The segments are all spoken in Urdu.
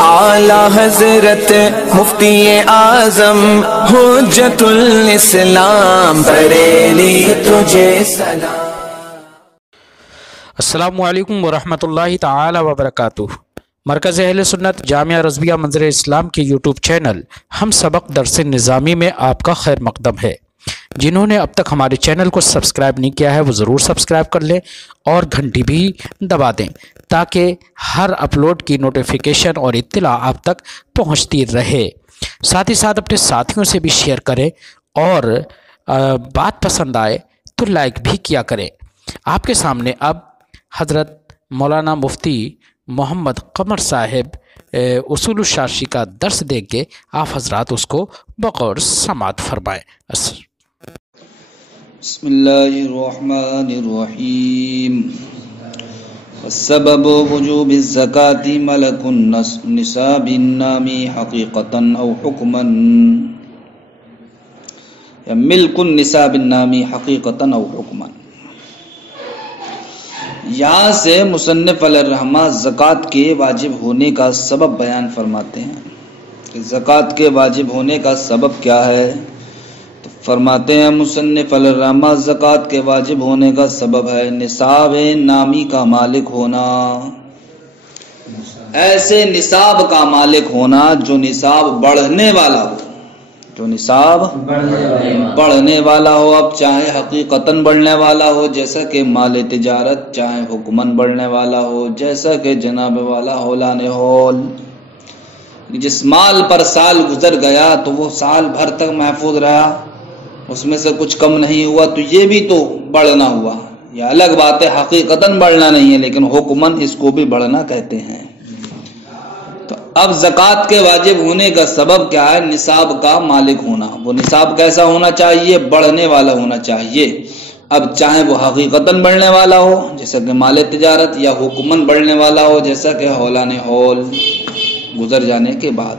اعلی حضرت مفتی اعظم حجت الاسلام بریلی تجھے سلام۔ السلام علیکم ورحمۃ اللہ تعالی وبرکاتہ۔ مرکز اہل سنت جامعہ رضویہ منظر اسلام کے یوٹیوب چینل ہم سبق درس نظامی میں آپ کا خیر مقدم ہے۔ جنہوں نے اب تک ہمارے چینل کو سبسکرائب نہیں کیا ہے وہ ضرور سبسکرائب کر لیں اور گھنٹی بھی دبا دیں تاکہ ہر اپلوڈ کی نوٹیفیکیشن اور اطلاع آپ تک پہنچتی رہے۔ ساتھ ہی ساتھ اپنے ساتھیوں سے بھی شیئر کریں اور بات پسند آئے تو لائک بھی کیا کریں۔ آپ کے سامنے اب حضرت مولانا مفتی محمد قمر صاحب اصول الشاشی کا درس دیں گے، آپ حضرات اس کو بغور سماعت فرمائیں۔ بسم اللہ الرحمن الرحیم۔ السبب وجوب الزکاة ملک النصاب النامی حقیقتا او حکما، یا ملک النصاب النامی حقیقتا او حکما۔ یہاں سے مصنف علیہ الرحمہ زکوٰۃ کے واجب ہونے کا سبب بیان فرماتے ہیں کہ زکوٰۃ کے واجب ہونے کا سبب کیا ہے۔ تو فرماتے ہیں مصنف علیہ الرحمہ زکوٰۃ کے واجب ہونے کا سبب ہے نصاب نامی کا مالک ہونا، ایسے نصاب کا مالک ہونا جو نصاب بڑھنے والا ہو، جو نصاب بڑھنے والا ہو۔ اب چاہے حقیقتاً بڑھنے والا ہو جیسا کہ مال تجارت، چاہے حکماً بڑھنے والا ہو جیسا کہ جناب والا ہولان ہول۔ جس مال پر سال گزر گیا تو وہ سال بھر تک محفوظ رہا، اس میں سے کچھ کم نہیں ہوا، تو یہ بھی تو بڑھنا ہوا۔ یہ الگ بات ہے، حقیقتاً بڑھنا نہیں ہے لیکن حکماً اس کو بھی بڑھنا کہتے ہیں۔ تو اب زکوٰۃ کے واجب ہونے کا سبب کیا ہے؟ نصاب کا مالک ہونا۔ وہ نصاب کیسا ہونا چاہیے؟ بڑھنے والا ہونا چاہیے۔ اب چاہے وہ حقیقتاً بڑھنے والا ہو جیسا کہ مال تجارت، یا حکماً بڑھنے والا ہو جیسا کہ ہولان ہول گزر جانے کے بعد۔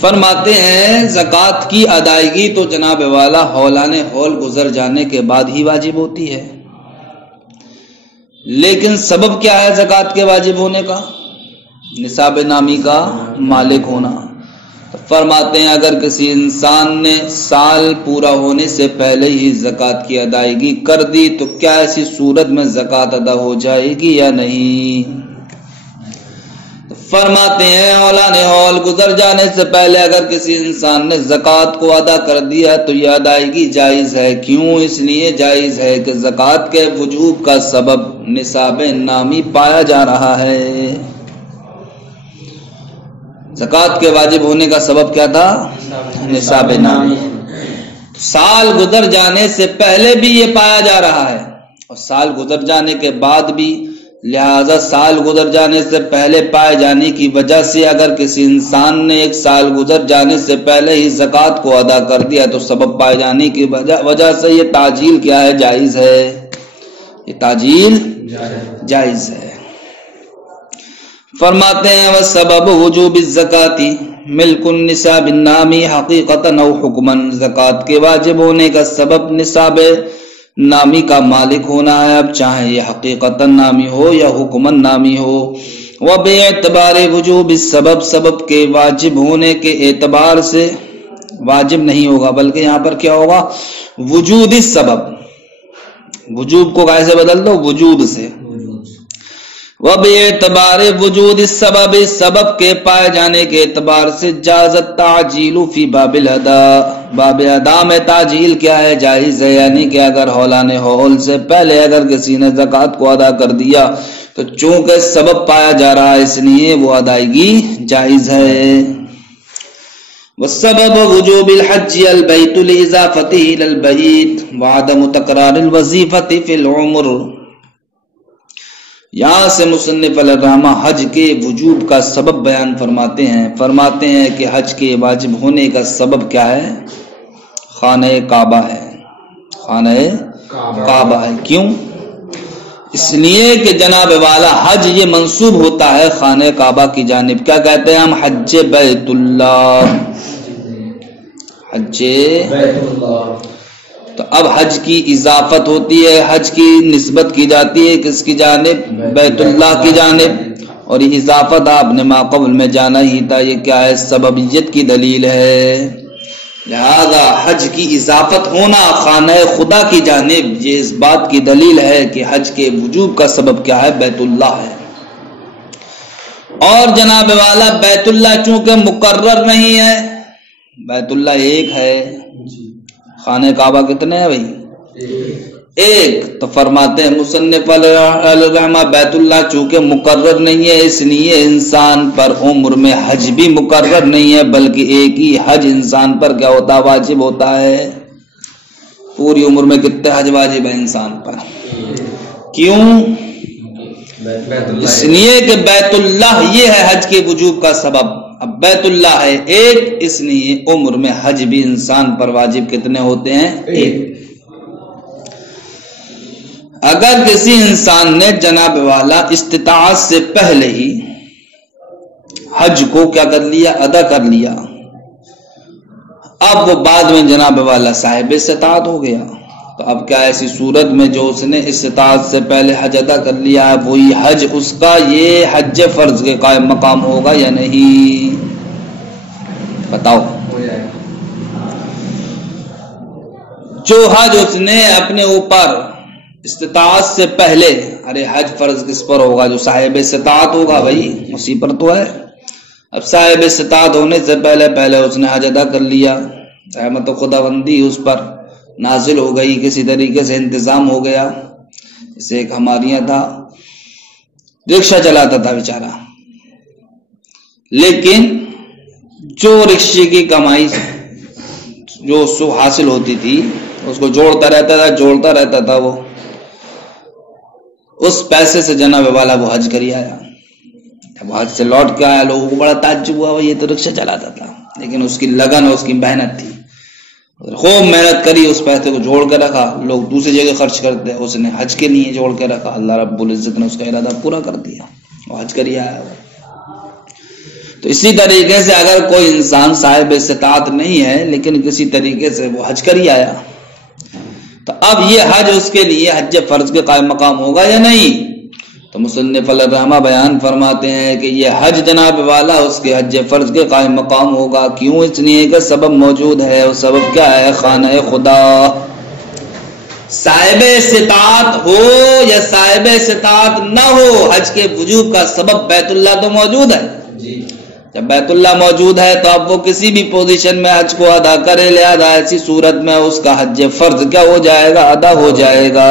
فرماتے ہیں زکوٰۃ کی ادائیگی تو جناب والا ہولان ہول گزر جانے کے بعد ہی واجب ہوتی ہے، لیکن سبب کیا ہے زکوٰۃ کے واجب ہونے کا؟ نصاب نامی کا مالک ہونا۔ فرماتے ہیں اگر کسی انسان نے سال پورا ہونے سے پہلے ہی زکوٰۃ کی ادائیگی کر دی تو کیا ایسی صورت میں زکوٰۃ ادا ہو جائے گی یا نہیں؟ فرماتے ہیں ہولان ہول گزر جانے سے پہلے اگر کسی انسان نے زکوٰۃ کو ادا کر دیا تو یہ ادائیگی جائز ہے۔ کیوں؟ اس لیے جائز ہے کہ زکوٰۃ کے وجوب کا سبب نصاب نامی پایا جا رہا ہے۔ زکوٰۃ کے واجب ہونے کا سبب کیا تھا؟ نصاب نامی۔ سال گزر جانے سے پہلے بھی یہ پایا جا رہا ہے اور سال گزر جانے کے بعد بھی، لہذا سال گزر جانے سے پہلے پائے جانے کی وجہ سے اگر کسی انسان نے ایک سال گزر جانے سے پہلے ہی زکوٰۃ کو ادا کر دیا تو سبب پائے جانے کی وجہ سے یہ تعجیل کیا ہے؟ جائز ہے۔ یہ تعجیل جائز ہے۔ فرماتے ہیں وَسَبَبُ وُجُوبِ الزَّكَاةِ مِلْكُ النِّصَابِ النَّامِ حَقِيقَةً أَوْ حُكْمًا، زکوٰۃ کے واجب ہونے کا سبب نصاب نامی کا مالک ہونا ہے، اب چاہے یہ حقیقتاً نامی ہو یا حکماً نامی ہو۔ وَبِاعْتِبَارِ وُجُوبِ السَّبَب، سبب کے واجب ہونے کے اعتبار سے واجب نہیں ہوگا بلکہ یہاں پر کیا ہوگا؟ وجود السبب۔ وجوب کو کیسے بدل دو؟ وجود سے۔ وَبِاعْتِبَارِ وُجُودِ السَّبَبِ، سبب کے پائے جانے کے اعتبار سے جاز التعجیل فی باب الاداء، باب ادا میں تعجیل کیا ہے؟ جائز ہے۔ یعنی کہ اگر ہولان ہول سے پہلے اگر کسی نے زکوٰۃ کو ادا کر دیا تو چونکہ سبب پایا جا رہا ہے اس لیے وہ ادائیگی جائز ہے۔ وَالسَّبَبُ وُجُوبِ الْحَجِّ الْبَيْتُ لِإِضَافَتِهِ إِلَى الْبَيْتِ وَعَدَمُ تَكْرَارِ الْوَظِيفَةِ فِي الْعُمُرِ۔ یہاں سے مصنف علیہ الرحمہ حج کے وجوب کا سبب بیان فرماتے ہیں کہ حج کے واجب ہونے کا سبب کیا ہے؟ خانہ کعبہ ہے۔ خانہ کعبہ ہے۔ کیوں؟ اس لیے کہ جناب والا حج یہ منسوب ہوتا ہے خانہ کعبہ کی جانب۔ کیا کہتے ہیں ہم؟ حج بیت اللہ، حج بیت اللہ۔ تو اب حج کی اضافت ہوتی ہے، حج کی نسبت کی جاتی ہے کس کی جانب؟ بیت اللہ کی جانب، اور یہ اضافت آپ نے ما قبل میں جانا ہی تھا، یہ کیا ہے؟ سببیت کی دلیل ہے۔ لہذا حج کی اضافت ہونا خانہ خدا کی جانب یہ اس بات کی دلیل ہے کہ حج کے وجوب کا سبب کیا ہے؟ بیت اللہ ہے۔ اور جناب والا بیت اللہ چونکہ مقرر نہیں ہے، بیت اللہ ایک ہے، خانہ کعبہ کتنے ہیں بھائی؟ ایک۔ تو فرماتے ہیں مصنف علیہ الرحمہ بیت اللہ چونکہ مقرر نہیں ہے، اس لیے انسان پر عمر میں حج بھی مقرر نہیں ہے، بلکہ ایک ہی حج انسان پر کیا ہوتا ہے؟ واجب ہوتا ہے۔ پوری عمر میں کتنے حج واجب ہے انسان پر؟ کیوں؟ اس لیے کہ بیت اللہ یہ ہے حج کے وجوب کا سبب۔ اب بیت اللہ ہے ایک، اس لیے عمر میں حج بھی انسان پر واجب کتنے ہوتے ہیں؟ ایک۔ اگر کسی انسان نے جناب والا استطاعت سے پہلے ہی حج کو کیا کر لیا؟ ادا کر لیا، اب وہ بعد میں جناب والا صاحب استطاعت ہو گیا، تو اب کیا ایسی صورت میں جو اس نے استطاعت سے پہلے حج ادا کر لیا ہے وہی حج اس کا یہ حج فرض کے قائم مقام ہوگا یا نہیں؟ بتاؤ۔ جو حج اس نے اپنے اوپر استطاعت سے پہلے، ارے حج فرض کس پر ہوگا؟ جو صاحب استطاعت ہوگا بھائی، اسی پر تو ہے۔ اب صاحب استطاعت ہونے سے پہلے اس نے حج ادا کر لیا، رحمت خداوندی اس پر نازل ہو گئی، کسی طریقے سے انتظام ہو گیا۔ جیسے ایک ہمارے یہاں تھا، رکشہ چلاتا تھا بیچارہ، لیکن جو رکشے کی کمائی جو اس کو حاصل ہوتی تھی اس کو جوڑتا رہتا تھا وہ اس پیسے سے جناب والا وہ حج کری آیا۔ جب حج سے لوٹ کے آیا لوگوں کو بڑا تعجب ہوا، یہ تو رکشہ چلاتا تھا، لیکن اس کی لگن اور اس کی محنت تھی، خوب محنت کری، اس پیسے کو جوڑ کے رکھا۔ لوگ دوسری جگہ خرچ کرتے، اس نے حج کے لیے جوڑ کے رکھا، اللہ رب العزت نے اس کا ارادہ پورا کر دیا، وہ حج کری آیا۔ تو اسی طریقے سے اگر کوئی انسان صاحب استطاعت نہیں ہے لیکن کسی طریقے سے وہ حج کری آیا، تو اب یہ حج اس کے لیے حج فرض کے قائم مقام ہوگا یا نہیں؟ تو مصنف علیہ الرحمہ بیان فرماتے ہیں کہ یہ حج جناب والا اس کے حج فرض کے قائم مقام ہوگا۔ کیوں؟ اس لیے کہ سبب موجود ہے، اور سبب کیا ہے؟ خانہ خدا۔ صاحب استطاعت ہو یا صاحب استطاعت نہ ہو، حج کے وجوب کا سبب بیت اللہ تو موجود ہے۔ جب بیت اللہ موجود ہے تو اب وہ کسی بھی پوزیشن میں حج کو ادا کرے، لہذا ایسی صورت میں اس کا حج فرض کیا ہو جائے گا؟ ادا ہو جائے گا۔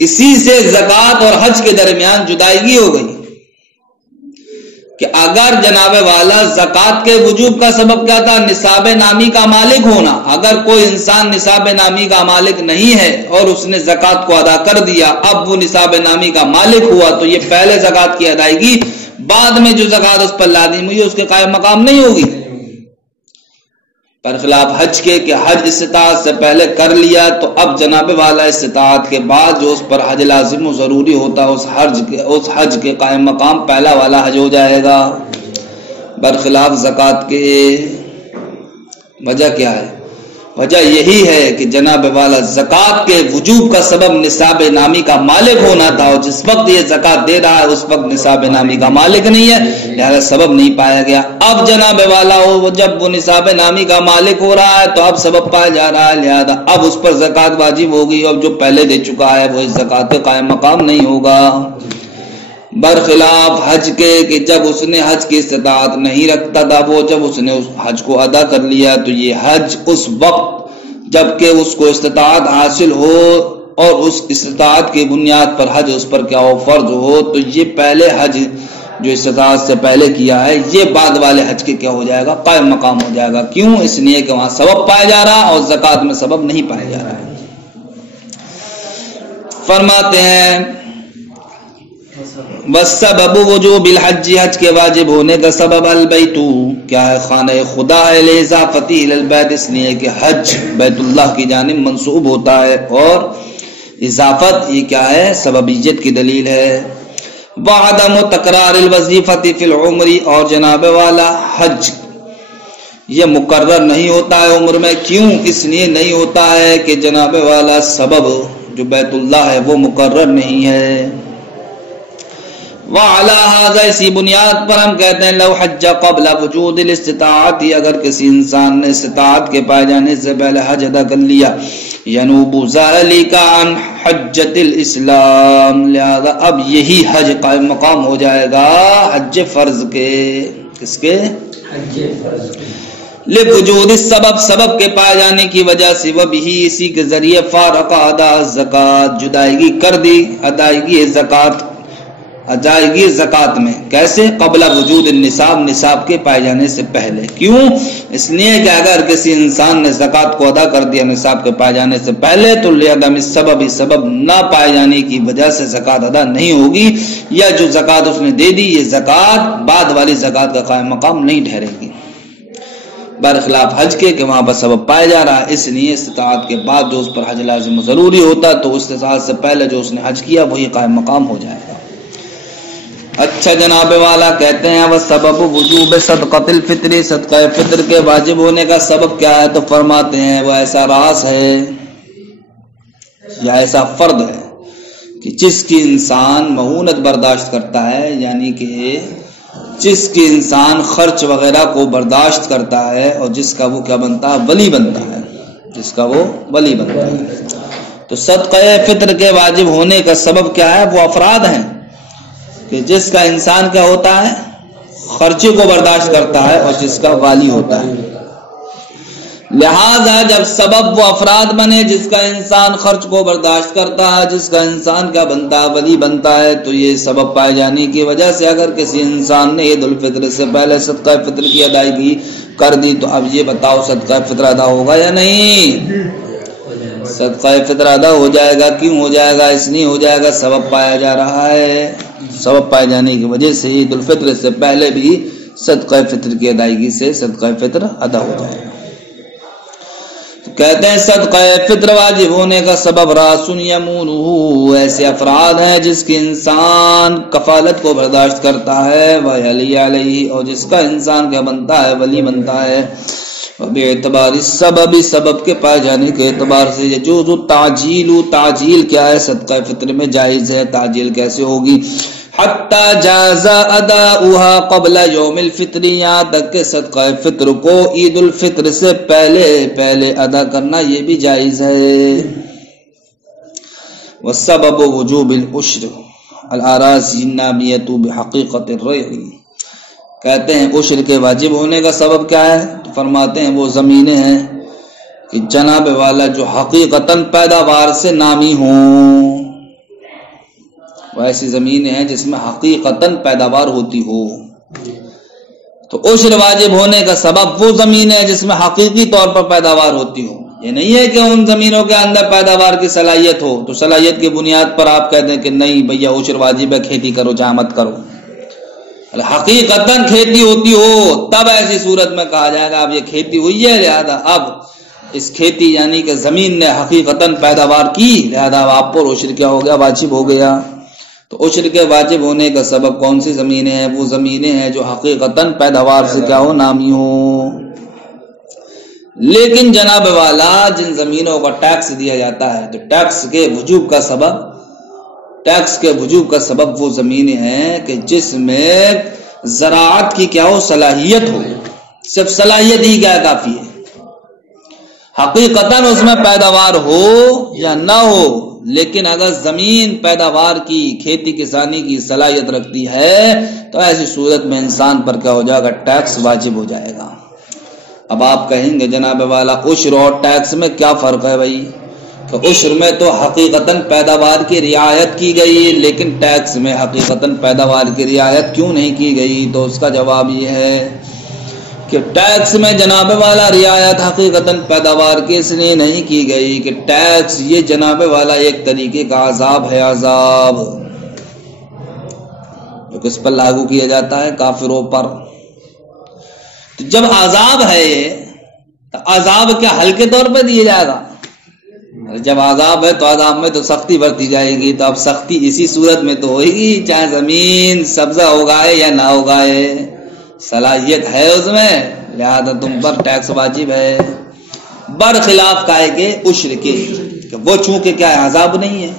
اسی سے زکوٰۃ اور حج کے درمیان جدائیگی ہو گئی کہ اگر جناب والا زکوٰۃ کے وجوب کا سبب کیا تھا؟ نصاب نامی کا مالک ہونا۔ اگر کوئی انسان نصاب نامی کا مالک نہیں ہے اور اس نے زکوٰۃ کو ادا کر دیا، اب وہ نصاب نامی کا مالک ہوا، تو یہ پہلے زکوٰۃ کی ادائیگی، بعد میں جو زکوٰۃ اس پر لازم ہوئی اس کے قائم مقام نہیں ہوگی۔ پر خلاف حج کے کہ حج استطاعت سے پہلے کر لیا تو اب جناب والا استطاعت کے بعد جو اس پر حج لازم و ضروری ہوتا ہے اس حج کے قائم مقام پہلا والا حج ہو جائے گا، برخلاف زکوٰۃ کے۔ وجہ کیا ہے؟ وجہ یہی ہے کہ جناب والا زکوٰۃ کے وجوب کا سبب نصاب نامی کا مالک ہونا تھا، اور جس وقت یہ زکوٰۃ دے رہا ہے اس وقت نصاب نامی کا مالک نہیں ہے، لہذا سبب نہیں پایا گیا۔ اب جناب والا جب وہ نصاب نامی کا مالک ہو رہا ہے تو اب سبب پایا جا رہا ہے، لہذا اب اس پر زکوٰۃ واجب ہوگی، اور جو پہلے دے چکا ہے وہ اس زکوٰۃ قائم مقام نہیں ہوگا۔ برخلاف حج کے کہ جب اس نے حج کی استطاعت نہیں رکھتا تھا، وہ جب اس نے اس حج کو ادا کر لیا تو یہ حج اس وقت جبکہ اس کو استطاعت حاصل ہو اور اس استطاعت کی بنیاد پر حج اس پر کیا ہو؟ فرض ہو، تو یہ پہلے حج جو استطاعت سے پہلے کیا ہے یہ بعد والے حج کے کیا ہو جائے گا؟ قائم مقام ہو جائے گا۔ کیوں؟ اس لیے کہ وہاں سبب پایا جا رہا اور زکوٰۃ میں سبب نہیں پایا جا رہا ہے۔ فرماتے ہیں وَالسَّبَبُ وُجُوبِ الْحَجِّ، حج کے واجب ہونے کا سبب البیت، کیا ہے؟ خانہ خدا ہے، لِإِضَافَتِهِ إِلَى الْبَيْتِ، اس لیے کہ حج بیت اللہ کی جانب منسوب ہوتا ہے، اور اضافت یہ کیا ہے؟ سببیت کی دلیل ہے۔ وَعَدَمُ تَكْرَارِ الْوَظِيفَةِ فِي الْعُمْرِ، اور جناب والا حج یہ مقرر نہیں ہوتا ہے عمر میں۔ کیوں؟ اس لیے نہیں ہوتا ہے کہ جناب والا سبب جو بیت اللہ ہے وہ مقرر نہیں ہے۔ وعلی ھذا اسی بنیاد پر ہم کہتے ہیں لو حج قبل وجود الاستطاعت، اگر کسی انسان نے استطاعت کے پائے جانے سے پہلے حج ادا کر لیا، ینوب ذلک عن حجۃ الاسلام، لہذا اب یہی حج قائم مقام ہو جائے گا حج فرض کے، کس کے؟ حج فرض کے، لوجود السبب، سبب کے پائے جانے کی وجہ سے، وہ بھی اسی کے ذریعے فارق ادا الزکات، جدائیگی کر دی ادائیگی زکات، ادائیگی زکات میں، کیسے؟ قبل وجود النصاب، نصاب کے پائے جانے سے پہلے، کیوں؟ اس لیے کہ اگر کسی انسان نے زکات کو ادا کر دیا نصاب کے پائے جانے سے پہلے تو لعدم السبب، سبب نہ پائے جانے کی وجہ سے زکات ادا نہیں ہوگی، یا جو زکات اس نے دے دی یہ زکات بعد والی زکات کا قائم مقام نہیں ٹھہرے گی، برخلاف حج کے کہ وہاں پر سبب پایا جا رہا ہے، اس لیے استطاعت کے بعد جو اس پر حج لازم و ضروری ہوتا تو استطاعت سے پہلے جو اس نے حج کیا وہی قائم مقام ہو جائے گا۔ اچھا جناب والا کہتے ہیں وہ سبب وجوب صدقۃ الفطر، صدقہ فطر کے واجب ہونے کا سبب کیا ہے؟ تو فرماتے ہیں وہ ایسا راز ہے یا ایسا فرد ہے کہ جس کی انسان مہونت برداشت کرتا ہے، یعنی کہ جس کی انسان خرچ وغیرہ کو برداشت کرتا ہے اور جس کا وہ کیا بنتا ہے؟ ولی بنتا ہے، جس کا وہ ولی بنتا ہے۔ تو صدقہ فطر کے واجب ہونے کا سبب کیا ہے؟ وہ افراد ہیں کہ جس کا انسان کیا ہوتا ہے؟ خرچے کو برداشت کرتا ہے اور جس کا والی ہوتا ہے، لہذا جب سبب وہ افراد بنے جس کا انسان خرچ کو برداشت کرتا ہے، جس کا انسان کیا بنتا ہے؟ ولی بنتا ہے، تو یہ سبب پائے جانے کی وجہ سے اگر کسی انسان نے عید الفطر سے پہلے صدقہ فطر کی ادائیگی کر دی تو اب یہ بتاؤ صدقہ فطر ادا ہوگا یا نہیں؟ صدقہ فطر ادا ہو جائے گا، کیوں ہو جائے گا؟ اس لیے ہو جائے گا سبب پایا جا رہا ہے، سبب پائے جانے کی وجہ سے عید الفطر سے پہلے بھی صدقہ فطر کی ادائیگی سے صدقہ فطر ادا ہو جائے گا۔ کہتے ہیں صدقہ فطر واجب ہونے کا سبب راسن یمونہ، ایسے افراد ہیں جس کی انسان کفالت کو برداشت کرتا ہے، ولی علیہ، اور جس کا انسان کیا بنتا ہے؟ ولی بنتا ہے، باعتبار السبب، سبب کے پائے جانے کے اعتبار سے یجوز التعجیل، تعجیل کیا ہے؟ صدقہ فطر میں جائز ہے، تعجیل کیسے ہوگی؟ حتی جاز اداؤها قبل یوم الفطر، یہاں تک کہ صدقہ فطر کو عید الفطر سے پہلے ادا کرنا یہ بھی جائز ہے۔ والسبب وجوب العشر الاراضی النامیۃ بحقیقۃ الريع، کہتے ہیں عشر کے واجب ہونے کا سبب کیا ہے؟ تو فرماتے ہیں وہ زمینیں ہیں کہ جناب والا جو حقیقتاً پیداوار سے نامی ہوں، وہ ایسی زمینیں ہیں جس میں حقیقتاً پیداوار ہوتی ہو، تو عشر واجب ہونے کا سبب وہ زمین ہے جس میں حقیقی طور پر پیداوار ہوتی ہو۔ یہ نہیں ہے کہ ان زمینوں کے اندر پیداوار کی صلاحیت ہو تو صلاحیت کی بنیاد پر آپ کہتے ہیں کہ نہیں بھیا عشر واجب ہے، کھیتی کرو چاہے مت کرو، حقیقتاً کھیتی ہوتی ہو تب ایسی صورت میں کہا جائے گا اب یہ کھیتی ہوئی ہے، لہذا اب اس کھیتی یعنی کہ زمین نے حقیقتاً پیداوار کی، لہذا آپ پر عشر کیا ہو گیا؟ واجب ہو گیا۔ تو عشر کے واجب ہونے کا سبب کون سی زمینیں ہیں؟ وہ زمینیں ہیں جو حقیقتاً پیداوار سے کیا ہو؟ نامی ہو۔ لیکن جناب والا جن زمینوں کا ٹیکس دیا جاتا ہے تو ٹیکس کے وجوب کا سبب وہ زمینیں ہیں کہ جس میں زراعت کی کیا ہو؟ صلاحیت ہو، صرف صلاحیت ہی کیا کافی ہے، حقیقتاً اس میں پیداوار ہو یا نہ ہو، لیکن اگر زمین پیداوار کی کھیتی کسانی کی صلاحیت رکھتی ہے تو ایسی صورت میں انسان پر کیا ہو جائے گا؟ ٹیکس واجب ہو جائے گا۔ اب آپ کہیں گے جناب والا عشر اور ٹیکس میں کیا فرق ہے بھائی؟ تو عشر میں تو حقیقتاً پیداوار کی رعایت کی گئی، لیکن ٹیکس میں حقیقتاً پیداوار کی رعایت کیوں نہیں کی گئی؟ تو اس کا جواب یہ ہے کہ ٹیکس میں جناب والا رعایت حقیقتاً پیداوار کے اس لیے نہیں کی گئی کہ ٹیکس یہ جناب والا ایک طریقے کا عذاب ہے، عذاب جو کس پر لاگو کیا جاتا ہے؟ کافروں پر۔ تو جب عذاب ہے تو عذاب کیا ہلکے طور پہ دیا جائے گا؟ جب عذاب ہے تو عذاب میں تو سختی برتی جائے گی، تو اب سختی اسی صورت میں تو ہوئے گی چاہے زمین سبزہ اگائے یا نہ اگائے، صلاحیت ہے اس میں، لہذا تم پر ٹیکس واجب ہے، برخلاف کائے کے عشر کے کہ وہ چونکہ کیا ہے؟ عذاب نہیں ہے،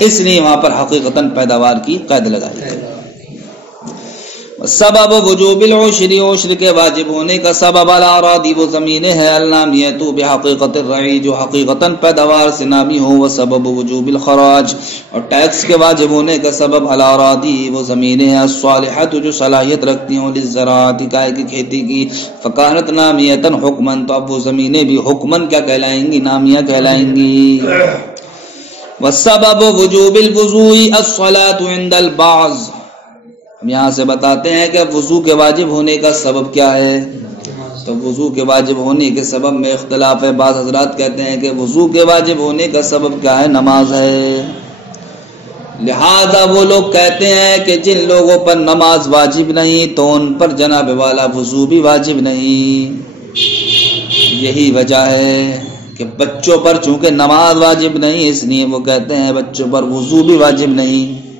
اس لیے وہاں پر حقیقتاً پیداوار کی قید لگائی ہے۔ سبب وجوب العشر، عشر کے واجب ہونے کا سبب الاراضی، وہ زمینیں ہیں، النامیۃ بحقیقت الرعی، جو حقیقتاً پیداوار سے نامی ہو، وسبب وجوب الخراج، اور ٹیکس کے واجب ہونے کا سبب الاراضی، وہ زمینیں ہیں، الصالحۃ، جو صلاحیت رکھتی ہوں، للزراعۃ، گائے کی کھیتی کی، فکانت نامیۃ حکماً، تو اب وہ زمینیں بھی حکماً کیا کہلائیں گی؟ نامیہ کہلائیں گی۔ وسبب وجوب الوضوء الصلاۃ عند البعض، ہم یہاں سے بتاتے ہیں کہ وضو کے واجب ہونے کا سبب کیا ہے۔ تو وضو کے واجب ہونے کے سبب میں اختلاف ہے، بعض حضرات کہتے ہیں کہ وضو کے واجب ہونے کا سبب کیا ہے؟ نماز ہے، لہذا وہ لوگ کہتے ہیں کہ جن لوگوں پر نماز واجب نہیں تو ان پر جناب والا وضو بھی واجب نہیں۔ یہی وجہ ہے کہ بچوں پر چونکہ نماز واجب نہیں، اس لیے وہ کہتے ہیں بچوں پر وضو بھی واجب نہیں۔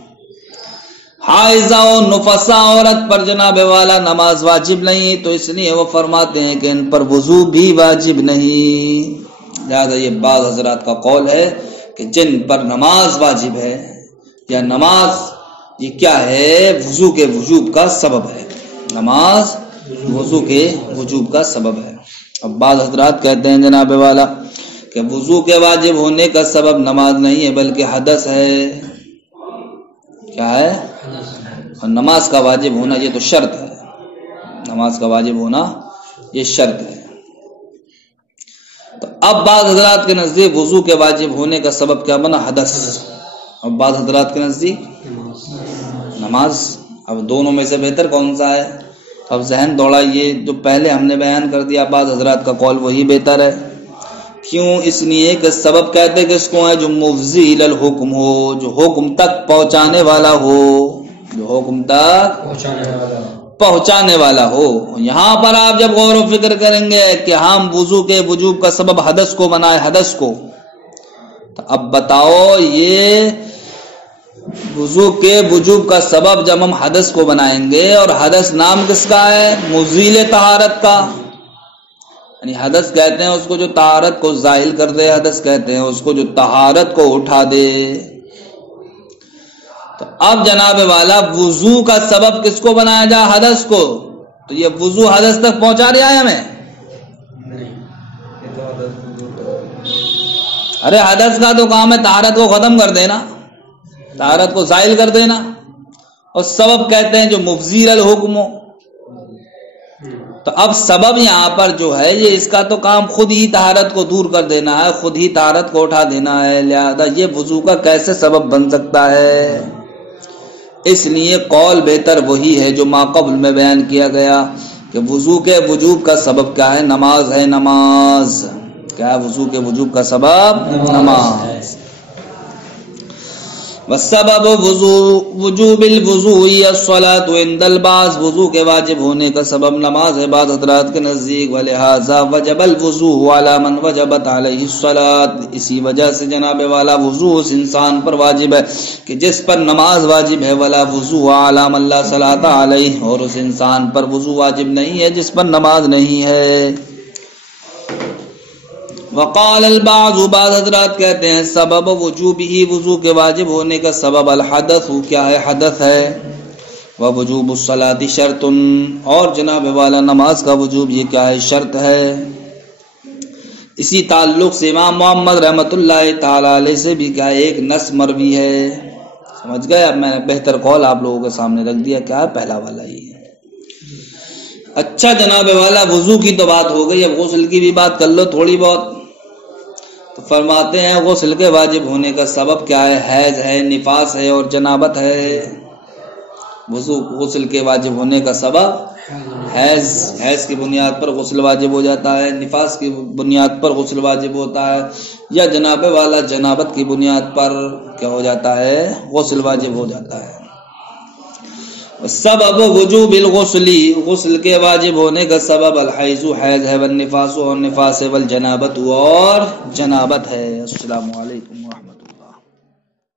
حائضہ و نفسا عورت پر جناب والا نماز واجب نہیں، تو اس لیے وہ فرماتے ہیں کہ ان پر وضو بھی واجب نہیں۔ لہذا یہ بعض حضرات کا قول ہے کہ جن پر نماز واجب ہے یا نماز یہ کیا ہے؟ وضو کے وجوب کا سبب ہے، نماز وضو کے وجوب کا سبب ہے۔ اب بعض حضرات کہتے ہیں جناب والا کہ وضو کے واجب ہونے کا سبب نماز نہیں ہے بلکہ حدث ہے۔ کیا ہے؟ اور نماز کا واجب ہونا یہ تو شرط ہے، نماز کا واجب ہونا یہ شرط ہے۔ تو اب بعض حضرات کے نزدیک وضو کے واجب ہونے کا سبب کیا بنا؟ حدث، اور بعض حضرات کے نزدیک نماز۔ اب دونوں میں سے بہتر کون سا ہے؟ اب ذہن دوڑائیے، جو پہلے ہم نے بیان کر دیا بعض حضرات کا قول وہی بہتر ہے۔ کیوں؟ اس لیے کہ سبب کہتے کس کو ہے؟ جو مفضی الی الحکم ہو، جو حکم تک پہنچانے والا ہو، جو حکم تک پہنچانے والا ہو۔ یہاں پر آپ جب غور و فکر کریں گے کہ ہم وضو کے وجوب کا سبب حدث کو بنائے، حدث کو، تو اب بتاؤ یہ وضو کے وجوب کا سبب جب ہم حدث کو بنائیں گے، اور حدث نام کس کا ہے؟ مزیل طہارت کا، یعنی حدث کہتے ہیں اس کو جو طہارت کو زائل کر دے، حدث کہتے ہیں اس کو جو طہارت کو اٹھا دے۔ تو اب جناب والا وضو کا سبب کس کو بنایا جائے؟ حدث کو، تو یہ وضو حدث تک پہنچا رہا ہے ہمیں؟ ارے حدث کا تو کام ہے طہارت کو ختم کر دینا، طہارت کو زائل کر دینا، اور سبب کہتے ہیں جو مفضی الحکم ہو۔ تو اب سبب یہاں پر جو ہے یہ اس کا تو کام خود ہی طہارت کو دور کر دینا ہے، خود ہی طہارت کو اٹھا دینا ہے، لہذا یہ وضو کا کیسے سبب بن سکتا ہے؟ اس لیے قول بہتر وہی ہے جو ما قبل میں بیان کیا گیا کہ وضو کے وجوب کا سبب کیا ہے؟ نماز ہے، نماز کیا ہے؟ وضو کے وجوب کا سبب نماز۔ والسبب وجوب الوضوء الصلاۃ عند البعض، وضو کے واجب ہونے کا سبب نماز ہے بعض حضرات کے نزدیک، ولہذا وجب الوضوء علی من وجبت علیہ الصلاۃ، اسی وجہ سے جناب والا وضو اس انسان پر واجب ہے کہ جس پر نماز واجب ہے، ولا وضوء علی من لا صلاۃ علیہ، اور اس انسان پر وضو واجب نہیں ہے جس پر نماز نہیں ہے۔ وقال البعض، بعض حضرات کہتے ہیں سبب وجوبہ، وضو کے واجب ہونے کا سبب الحدث، کیا ہے؟ حدث ہے۔ ووجوب الصلاۃ شرط، اور جناب والا نماز کا وجوب یہ کیا ہے؟ شرط ہے۔ اسی تعلق سے امام محمد رحمۃ اللہ تعالی علیہ سے بھی کیا ہے؟ ایک نص مروی ہے۔ سمجھ گئے؟ اب میں نے بہتر قول آپ لوگوں کے سامنے رکھ دیا، کیا ہے؟ پہلا والا ہی ہے۔ اچھا جناب والا وضو کی تو بات ہو گئی، اب غسل کی بھی بات کر لو تھوڑی بہت۔ تو فرماتے ہیں غسل کے واجب ہونے کا سبب کیا ہے؟ حیض ہے، نفاس ہے، اور جنابت ہے۔ غسل کے واجب ہونے کا سبب حیض کی بنیاد پر غسل واجب ہو جاتا ہے، نفاس کی بنیاد پر غسل واجب ہوتا ہے، یا جناب والا جنابت کی بنیاد پر کیا ہو جاتا ہے؟ غسل واجب ہو جاتا ہے۔ سبب وجوب الغسل، غسل کے واجب ہونے کا سبب الحیض، حیض ہے، والنفاس، اور نفاس ہے، والجنابت، اور جنابت ہے۔ السلام علیکم۔